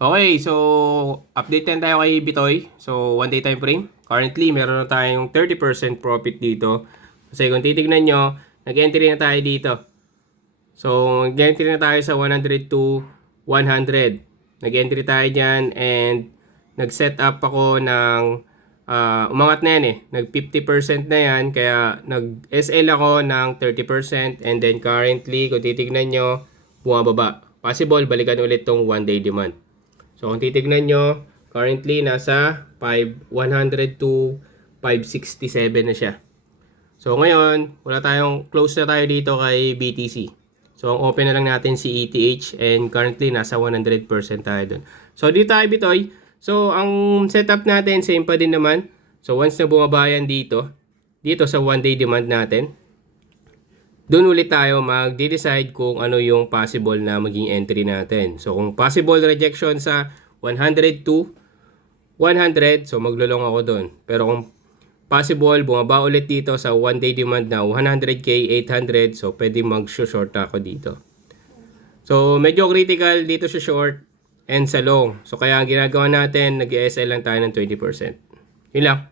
Okay, so update din tayo kay Bitoy. So, 1 day time frame. Currently, meron na tayong 30% profit dito. Kasi kung titignan nyo, nag-entry na tayo dito. So, nag-entry na tayo sa 100 to 100. Nag-entry tayo dyan and nag-set up ako ng umangat na yan eh. Nag 50% na yan. Kaya nag-SL ako ng 30% and then currently, kung titignan nyo, bumababa. Possible, balikan ulit tong 1 day demand. So, kung titignan nyo, currently nasa 100 to 567 na siya. So, ngayon, close na tayo dito kay BTC. So, ang open na lang natin si ETH and currently nasa 100% tayo dun. So, dito tayo Bitoy. So, ang setup natin, same pa din naman. So, once na bumaba yan dito sa 1 day demand natin, doon ulit tayo mag-decide kung ano yung possible na maging entry natin. So, kung possible rejection sa 100 to 100, so maglulong ako doon. Pero kung possible, bumaba ulit dito sa 1 day demand na 100k, 800, so pwede mag-short ako dito. So, medyo critical dito sa short and sa long. So, kaya ang ginagawa natin, nag-SL lang tayo ng 20%. Yun lang.